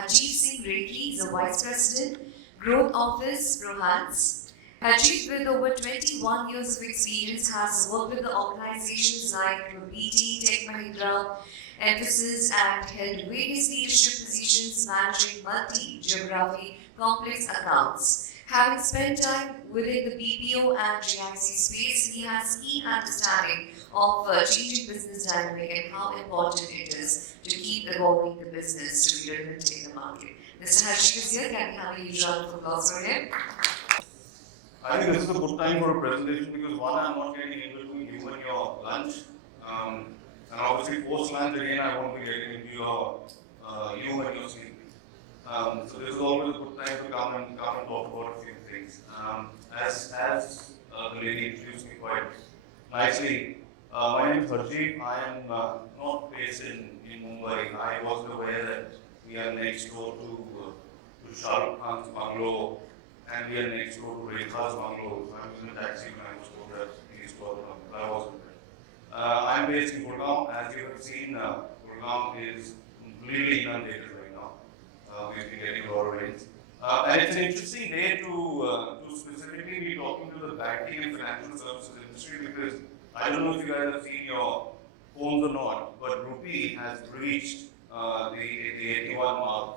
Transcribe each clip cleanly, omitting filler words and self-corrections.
Harjiv Singh Rekhi is the Vice President, Growth Office, ProHance. Harjiv, with over 21 years of experience, has worked with the organizations like BT, 𝗕𝗙𝗦𝗶 and held various leadership positions managing multi-geography complex accounts. Having spent time within the BPO and GIC space, he has keen understanding of changing business dynamic and how important it is to keep evolving the business to be relevant in the market. Mr. Harjiv is here. Can we have a huge round of applause for him? I think this is a good time for a presentation because one, I'm not getting able to give you your lunch, and obviously post-lunch again I won't be getting into your you and your sleep. So this is always a good time to come and talk about a few things. As the lady introduced me quite nicely, my name is Harjiv. I am not based in Mumbai. I wasn't aware that we are next door to 𝗙𝗏 𝗪𝗏, and we are next door to 𝗥𝗏's 𝗪𝗏. I was in a taxi when I was told that he is called 𝗪𝗏. I wasn't there. I am based in 𝗥𝗏. As you have seen, 𝗥𝗏 is completely inundated right now. We've been getting a lot of rains. And it's an interesting day to specifically be talking to the banking and financial services industry because I don't know if you guys have seen your phones or not, but rupee has breached the 81 mark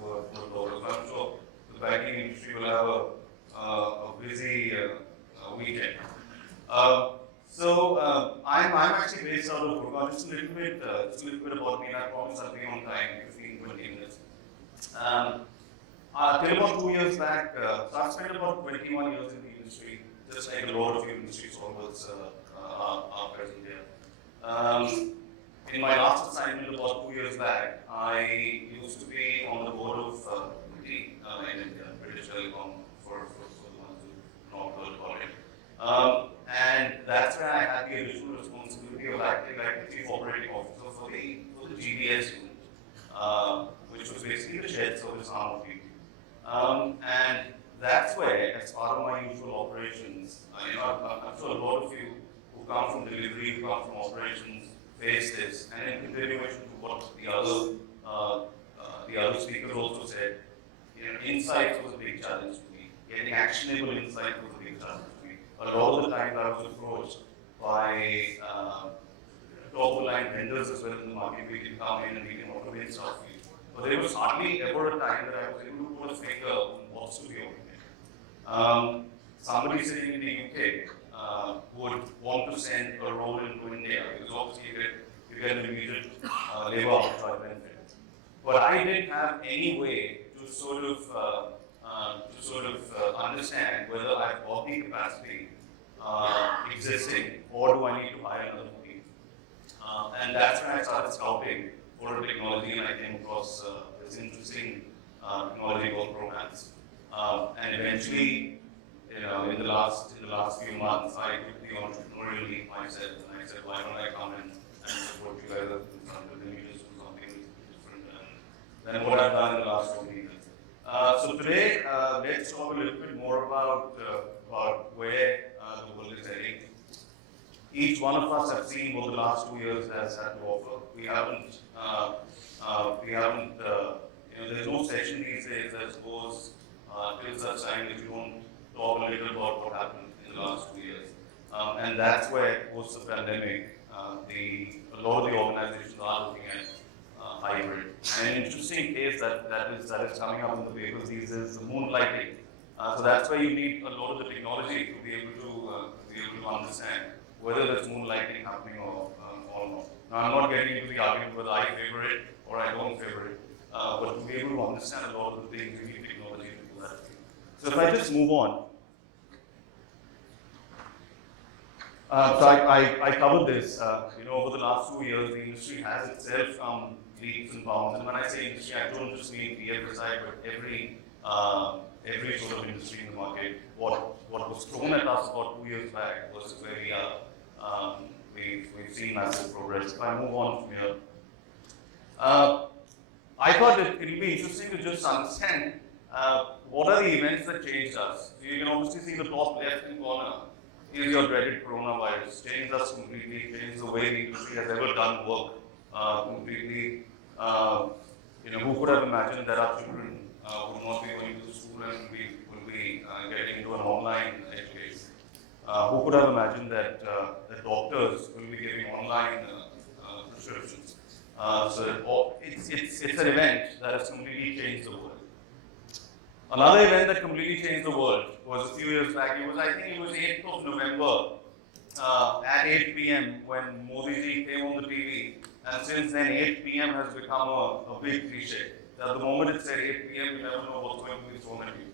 for dollar. So I'm sure the banking industry will have a busy weekend. I'm actually based out of 𝗥𝗏. Just a little bit about me, and I promise I'll be on time, 15-20 minutes. Till about 2 years back, so I've spent about 21 years in the industry, just like a lot of you industry solvers are present here. In my last assignment about 2 years back, I used to be on the board of BT in India, British Telecom, for the ones who know what to call it. And that's where I had the additional responsibility of acting like the chief operating officer for the GDS unit, which was basically the shared service arm of BT. And that's where, as part of my usual operations, I'm sure a lot of you who come from delivery, who come from operations, face this. And in continuation to what the other speakers also said, insights was a big challenge to me. Getting actionable insight was a big challenge to me. A lot of the times I was approached by top-of-the-line vendors as well in the market. We can come in and we can automate stuff for you. But there was hardly ever a time that I was able to put a finger on what's to be automated. Somebody sitting in the UK would want to send a role into India because obviously you get an immediate labor arbitrage benefit. But I didn't have any way to sort of understand whether I've got the capacity existing or do I need to hire another team. And that's when I started scouting for a technology, and I came across this interesting technology called ProHance. And eventually, in the last few months, I took the entrepreneurial leap myself, and I said, why don't I come and support you guys with something? Let me just do something different than what I've done in the last 20 years. So today, let's talk a little bit more about where the world is heading. Each one of us have seen what the last 2 years has had to offer. We haven't, there's no session these days that goes till such time that you don't talk a little about what happened in the last 2 years. And that's where, post the pandemic, a lot of the organizations are looking at hybrid. And an interesting case that is coming up in the papers these days is the moonlighting. So that's where you need a lot of the technology to be able to understand whether there's moonlighting happening or not. Now, I'm not getting into the argument whether I favor it or I don't favor it, but to be able to understand a lot of the things, you need technology to do that. So if I just move on. So I covered this. Over the last 2 years, the industry has itself come leaps and bounds. And when I say industry, I don't just mean BFSI, but every sort of industry in the market. What was thrown at us about 2 years back versus where we are. We've seen massive progress. If I move on from here, I thought it would be interesting to just understand what are the events that changed us. So you can obviously see the top left-hand corner is your dreaded coronavirus. Changed us completely, changed the way the industry has ever done work completely. who could have imagined that our children would not be going to school and will be getting into an online education? Who could have imagined that the doctors will be giving online prescriptions? So it's an event that has completely changed the world. Another event that completely changed the world was a few years back. I think it was 8th of November at 8 p.m. when Modi ji came on the TV. And since then, 8 p.m. has become a big cliche. At the moment it's at 8 p.m., you never know what's going to be thrown at you.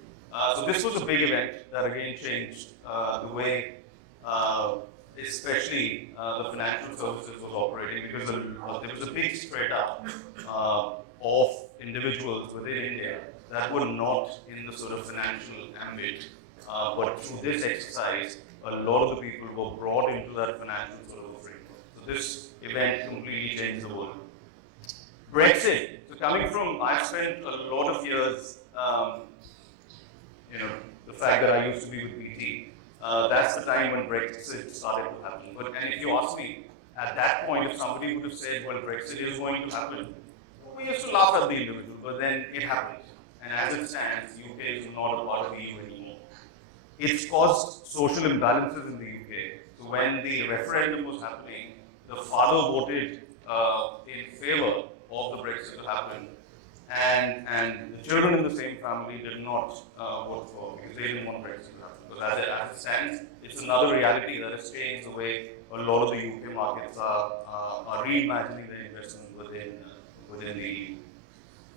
So this was a big event that again changed the way, especially the financial services was operating, because there was a big spread out of individuals within India that were not in the sort of financial ambit. But through this exercise, a lot of the people were brought into that financial sort of framework. So this event completely changed the world. Brexit. So coming from, I've spent a lot of years, the fact that I used to be with BT, that's the time when Brexit started to happen. And if you ask me, at that point, if somebody would have said, well, Brexit is going to happen, we used to laugh at the individual, but then it happened. And as it stands, UK is not a part of the EU anymore. It's caused social imbalances in the UK. So when the referendum was happening, the father voted in favor of the Brexit to happen, and the children in the same family did not vote for, because they didn't want Brexit to happen. But as it stands, it's another reality that has changed the way a lot of the UK markets are reimagining their investment within the EU.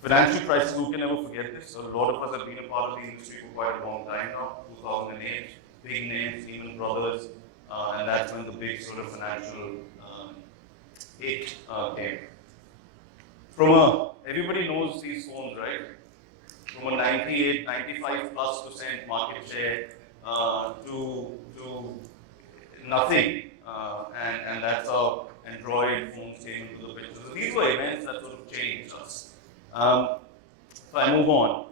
Financial crisis, who can never forget this? A lot of us have been a part of the industry for quite a long time now. 2008, big names, Lehman Brothers, and that's when the big sort of financial hit came. Everybody knows these phones, right? From a 98, 95+% market share to nothing, and that's how Android phones came into the picture. So these were events that sort of changed us. If I move on,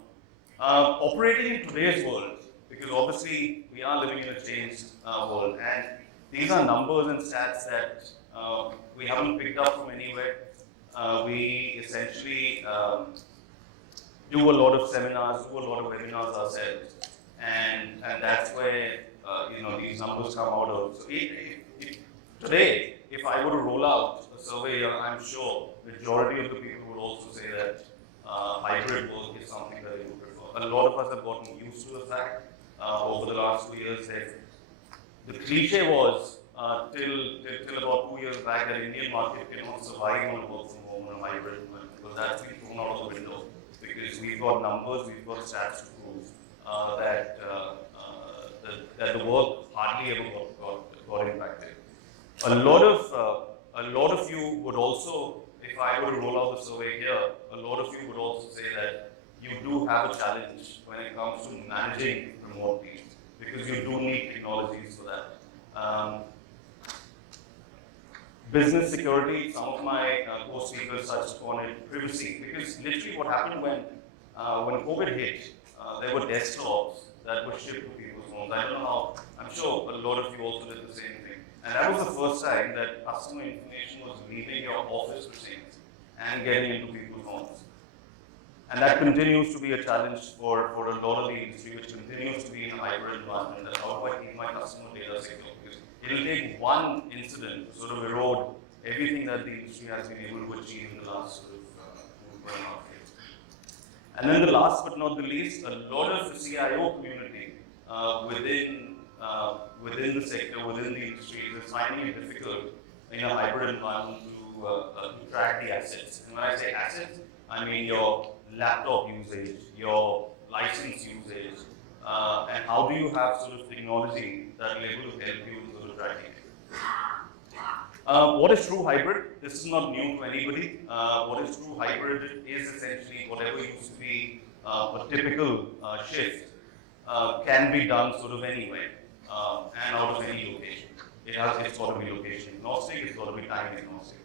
operating in today's world, because obviously we are living in a changed world, and these are numbers and stats that we haven't picked up from anywhere. We essentially do a lot of seminars, do a lot of webinars ourselves, and that's where these numbers come out of. So today, if I were to roll out a survey, I'm sure the majority of the people would also say that hybrid work is something that they would prefer. A lot of us have gotten used to the fact over the last 2 years that the cliche was till about 2 years back that Indian market cannot survive on work from home on a hybrid environment, because that's been thrown out of the window, because we've got numbers, we've got stats to prove that the work hardly ever got impacted. A lot of you would also, if I were to roll out the survey here, a lot of you would also say that you do have a challenge when it comes to managing remote teams, because you do need technologies for that. Business security, some of my co-speakers touched upon it, privacy, because literally what happened when COVID hit, there were desktops that were shipped to people's homes. I don't know how, I'm sure a lot of you also did the same thing. And that was the first time that customer information was leaving your office machines and getting into people's homes. And that continues to be a challenge for a lot of the industry, which continues to be in a hybrid environment. That how do I keep my customer data secure? Because it'll take one incident to sort of erode everything that the industry has been able to achieve in the last sort of 2.5 years. And then the last but not the least, a lot of the CIO community within the sector, within the industry, is finding it difficult in a hybrid environment to track the assets. And when I say assets, I mean your laptop usage, your license usage, and how do you have sort of technology that will be able to help you in sort of tracking it. What is true hybrid? This is not new to anybody. What is true hybrid is essentially whatever used to be a typical shift can be done sort of anywhere and out of any location. It's got to be location agnostic, it's got to be time agnostic.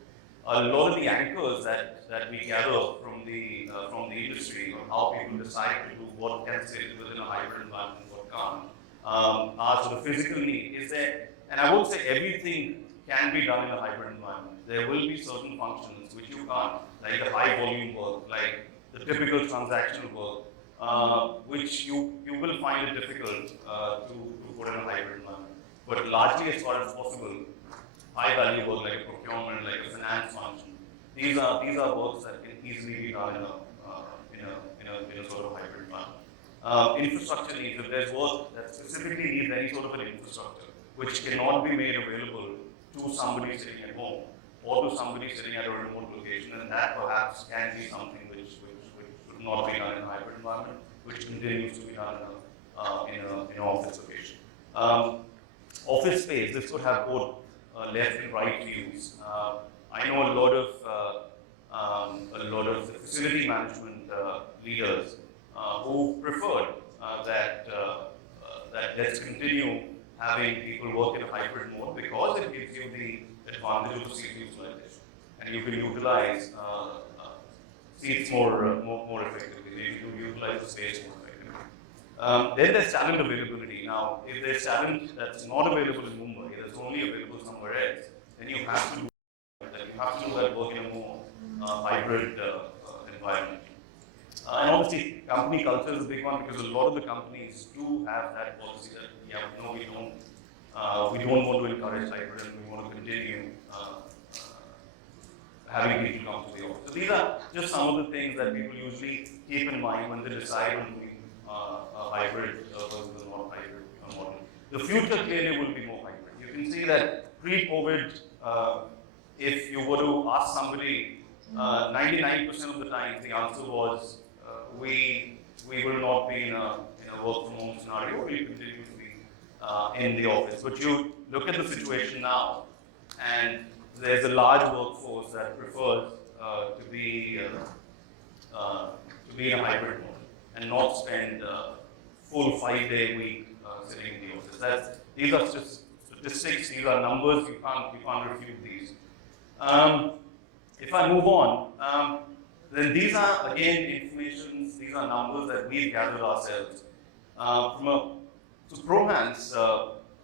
A lot of the anchors that we gather from the industry on how people decide to do what can sit within a hybrid environment, what can't, are sort of physical need. Is there, and I won't say everything can be done in a hybrid environment. There will be certain functions which you can't, like the high volume work, like the typical transactional work, which you will find it difficult to put in a hybrid environment. But largely, as far as possible, high value work like a procurement, like a finance function, these are works that can easily be done in a sort of hybrid environment. Infrastructure needs, if there's work that specifically needs any sort of an infrastructure, which cannot be made available to somebody sitting at home or to somebody sitting at a remote location, and that perhaps can be something which should not be done in a hybrid environment, which continues to be done in an office location. Office space, this could have both left and right views. I know a lot of the facility management leaders who preferred that let's continue having people work in a hybrid mode because it gives you the advantage of the seat utilization, and you can utilize seats more effectively. You can utilize the space more effectively. Then there's talent availability. Now, if there's talent that's not available in Mumbai, that's only available somewhere else, then you have to do that. You have to do that work in a more hybrid environment. And obviously, company culture is a big one because a lot of the companies do have that policy that, we don't want to encourage hybrid and we want to continue having people come to the office. So these are just some of the things that people usually keep in mind when they decide on doing a hybrid versus a non-hybrid model. The future clearly will be more hybrid. You can see that pre-COVID, if you were to ask somebody, 99% of the time the answer was, we will not be in a work from home scenario, we continue to be in the office. But you look at the situation now, and there's a large workforce that prefers to be in a hybrid mode and not spend a full 5-day week sitting in the office. These are just statistics, these are numbers, you can't refute these. If I move on, then these are again information, these are numbers that we've gathered ourselves. So ProHance,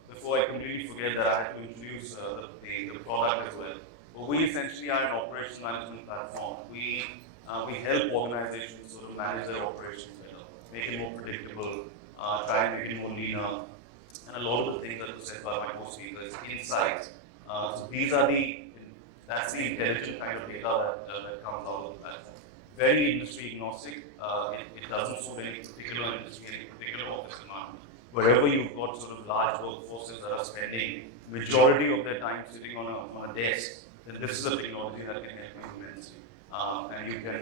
before I completely forget that I had to introduce the product as well. But we essentially are an operations management platform. We help organizations sort of manage their operations better, make it more predictable, try and make it more leaner, and a lot of the things that were said by my co-speakers, insights. So that's the intelligent kind of data that comes out of the platform. Very industry agnostic. It doesn't suit any particular industry, any particular office environment. Wherever you've got sort of large workforces that are spending majority of their time sitting on a desk, then this is a technology that can help you immensely.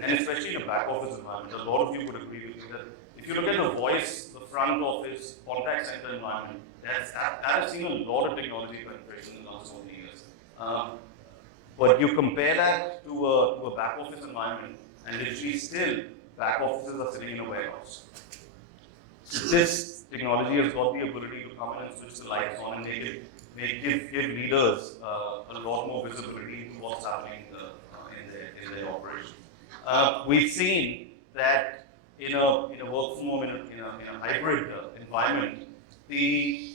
And especially in a back office environment, a lot of you would agree with me that if you look at the voice, the front office, contact center environment, that has seen a lot of technology penetration in the last so many years. But you compare that to a back office environment, and literally still, back offices are sitting in a warehouse. This technology has got the ability to come in and switch the lights on and give leaders a lot more visibility into what's happening in their operation. We've seen that in a work from home, in a hybrid environment, the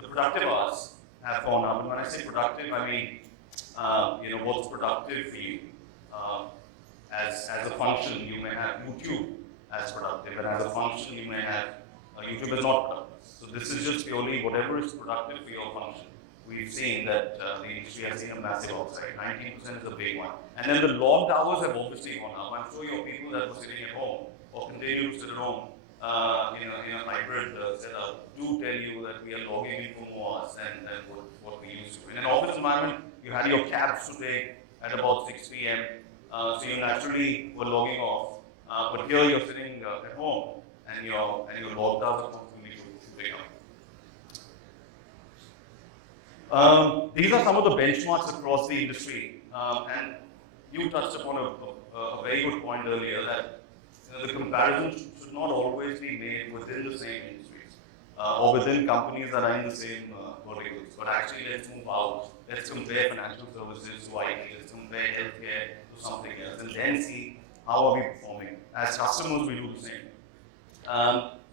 productive hours have gone up. And when I say productive, I mean what's productive for you. As a function, you may have YouTube as productive, and as a function, you may have YouTube is not productive. So this is just purely whatever is productive for your function. We've seen that the industry has seen a massive upside. 19% is a big one. And then the logged hours have obviously gone up. I'm sure your people that were sitting at home or continue to sit at home in a hybrid setup do tell you that we are logging in for more hours than what we used to. In an office environment, you had your cabs to take at about 6 p.m. So you naturally were logging off. But here you're sitting at home and your logged hours are constantly to pick up. These are some of the benchmarks across the industry. And you touched upon a very good point earlier that the comparison should not always be made within the same industries or within companies that are in the same verticals. But actually, let's move out. Let's compare financial services to IT. Let's compare healthcare to something else, and then see how are we performing. As customers, we do the same.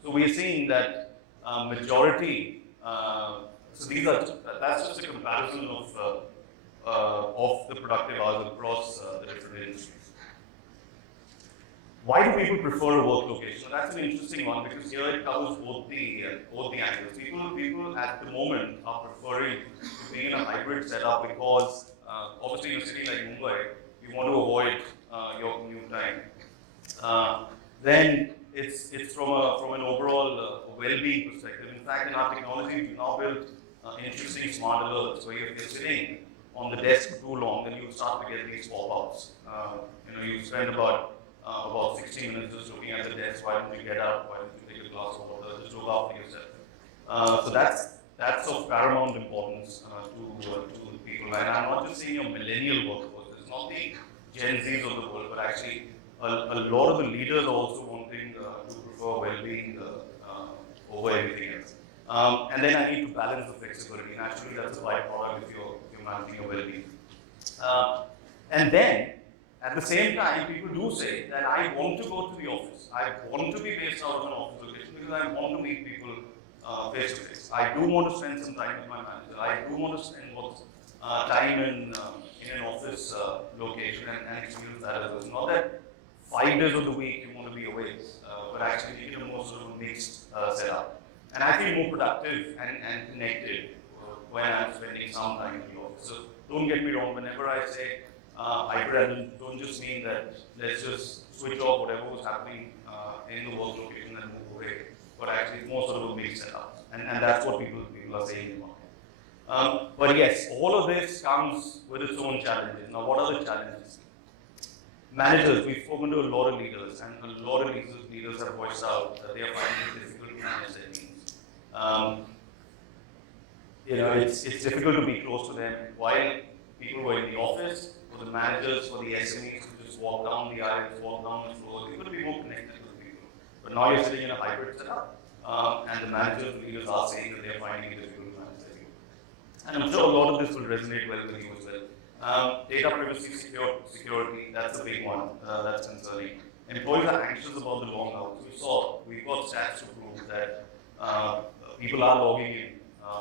So we are seeing that majority, So that's just a comparison of the productive hours across the different industries. Why do people prefer a work location? So that's an interesting one because here it covers both the angles. People at the moment are preferring to be in a hybrid setup because obviously in a city like Mumbai, you want to avoid your commute time. Then it's from an overall well-being perspective. In fact, in our technology, we've now built interesting smart alerts. So if you're sitting on the desk for too long, then you start to get these pop-ups. You spend about 60 minutes just looking at the desk. Why don't you get up? Why don't you take a glass of water? Just look after yourself. So that's of paramount importance to people. And I'm not just saying your millennial workforce. It's not the Gen Zs of the world, but actually a lot of the leaders are also wanting to prefer well-being over everything else. And then I need to balance the flexibility. Naturally, that's a byproduct if you're managing your well-being. And then, at the same time, people do say that I want to go to the office. I want to be based out of an office location because I want to meet people face to face. I do want to spend some time with my manager. I do want to spend time in an office location and experience that as well. It's not that 5 days of the week you want to be away, but actually make it a more sort of a mixed setup. And I feel more productive and connected when I'm spending some time in the office. So don't get me wrong, whenever I say hybrid, don't just mean that let's just switch off whatever was happening in the work location and move away, but actually it's more sort of a mixed setup. And that's what people are saying in the market. But yes, all of this comes with its own challenges. Now, what are the challenges? Managers, we've spoken to a lot of leaders, and a lot of leaders have voiced out that they are finding it difficult to manage their teams. It's difficult to be close to them while people were in the office, for the managers, for the SMEs to just walk down the aisles, walk down the floor. They could be more connected with people. But now you're sitting in a hybrid setup, and the managers, the leaders are saying that they're finding it difficult to manage their people. And I'm sure a lot of this will resonate well with you as well. Data privacy security, that's a big one that's concerning. Employees are anxious about the long hours. We've got stats to prove that people are logging in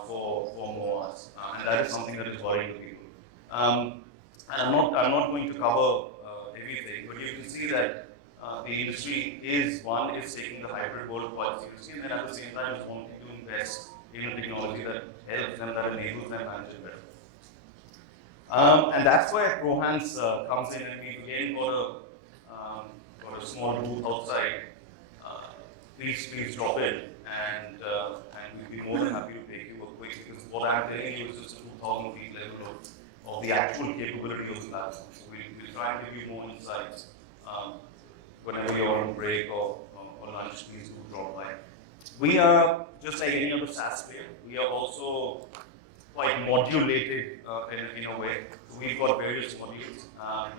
for more hours, and that is something that is worrying the people. And I'm not going to cover everything, but you can see that the industry is taking the hybrid world quite seriously, and then at the same time is wanting to invest in a technology that helps them, that enables them to manage it better. And that's where ProHance comes in, and we've again got a small booth outside. Please drop in, and we'd be more than happy to take you a quick, because what I'm telling you is just a 2,000 feet level of the actual capability of the platform. So we'll try and give you more insights whenever you're on break or lunch. Please do drop by. We are just like any other SaaS player. We are also quite modulated in a way. We've got various modules.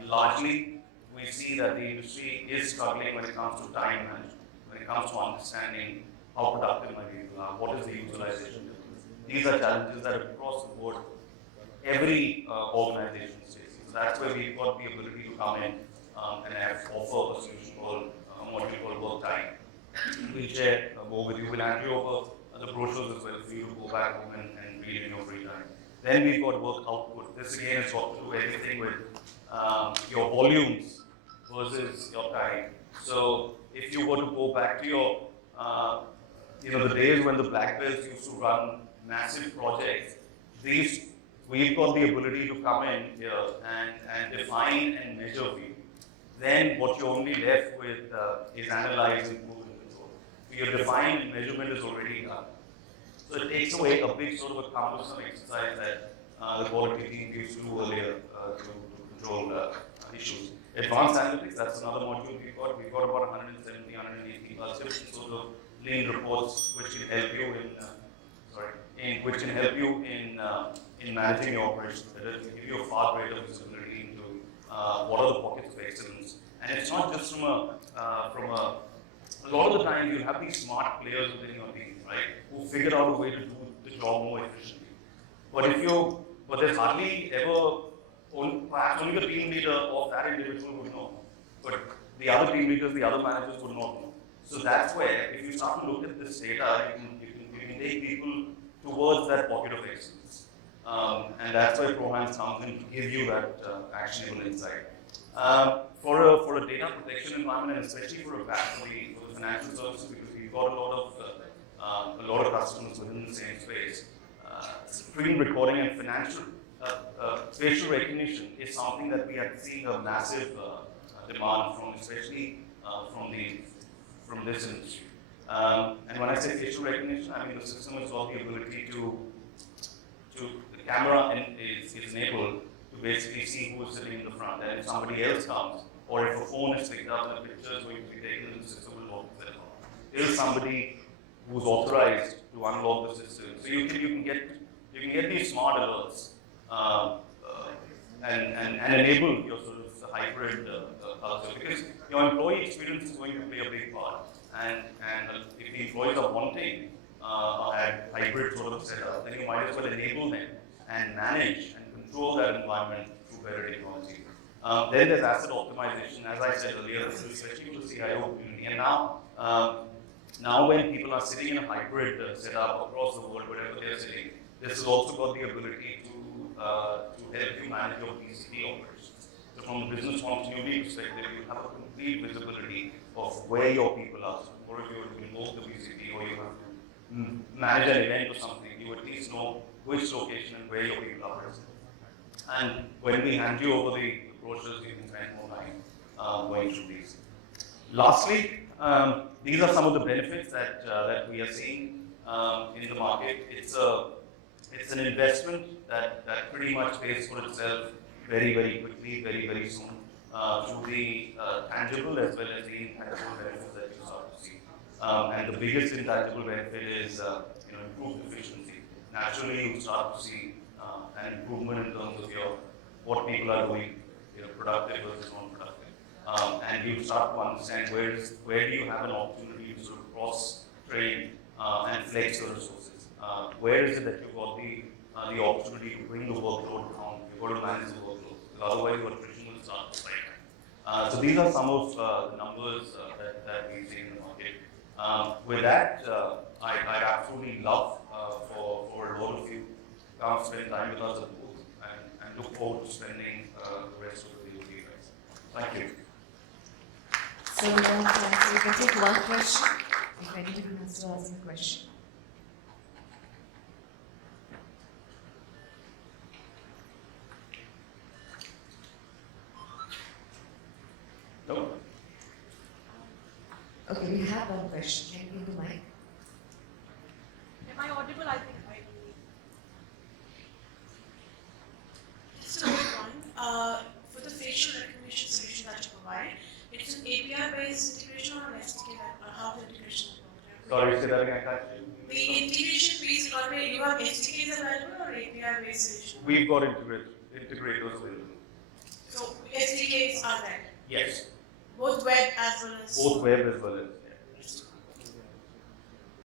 Largely, we see that the industry is struggling when it comes to time management, when it comes to understanding how productive my people are, what is the utilization. These are challenges that across the board, every organization is facing. So that's where we've got the ability to come in and offer a solution called a module called Work Time. We'll share more with you. We'll hand you over the brochures as well for you to go back home and read in your free time. Then we've got work output. This again is got to do everything with your volumes versus your time. So if you were to go back to your, the days when the black belts used to run massive projects, we've got the ability to come in here and define and measure for you. Then what you're only left with is analyze, improve, and control. So your defined measurement is already done. So it takes away a big sort of a cumbersome exercise that the quality team used to do earlier to control issues. Advanced analytics, that's another module we've got. We've got about 170, 180 different sort of lean reports which can help you in managing your operations better, to give you a far greater visibility into what are the pockets of excellence. And it's not just from a lot of the time you'll have these smart players within your team, right, who figure out a way to do the job more efficiently. But there's hardly ever, perhaps only the team leader of that individual would know, but the other team leaders, the other managers would not know. So that's where, if you start to look at this data, you can take people towards that pocket of excellence. And that's why ProHance comes in to give you that actionable insight. For a data protection environment, and especially for a bank, for the financial services, because we've got a lot of customers within the same space. Screen recording and facial recognition is something that we are seeing a massive demand from, especially from this industry. And when I say facial recognition, I mean the system has got the ability the camera is enabled to basically see who is sitting in the front. And if somebody else comes, or if a phone is picked up and the picture is going to be taken, the system will lock itself up. Is somebody who's authorized to unlock the system. So you can get these smart alerts and enable your sort of hybrid culture, because your employee experience is going to play a big part. And if the employees are wanting a hybrid sort of setup, then you might as well enable them and manage and control that environment through better technology. Then there's asset optimization, as I said earlier, especially for the CIO community. And now when people are sitting in a hybrid setup across the world, wherever they're sitting, this has also got the ability to help you manage your BCP operations. So from a business continuity perspective, you have a complete visibility of where your people are. So, or if you were to invoke the BCP, or you have to manage an event or something, you at least know which location and where your people are present. And when we hand you over the brochures, you can spend more time going through these. Lastly, these are some of the benefits that we are seeing in the market. It's an investment that pretty much pays for itself very, very quickly, very, very soon, through the tangible as well as the intangible benefits that you start to see. And the biggest intangible benefit is improved efficiency. Naturally, you start to see an improvement in terms of what people are doing, productive versus non-productive. And you start to understand where do you have an opportunity to sort of cross-train and flex your resources. Where is it that you've got the opportunity to bring the workload down? You've got to manage the workload, because otherwise your attrition will start to spike. So these are some of the numbers that we've seen in the market. With that, I'd absolutely love for a lot of you to come spend time with us at the booth, and look forward to spending the rest of the day with you guys. Thank you. So we can take one question, if anybody wants to ask a question. No? Okay, we have one question. Can you give the mic? Am I audible? I think I do. Just a quick one. For the facial recognition solution that you provide, it's an API-based integration or an SDK? How the integration works? Sorry, say that again. The integration piece, you have SDKs available or API-based solution? We've got integrators available. So SDKs are there? Yes. Both web as well as? Both web as well as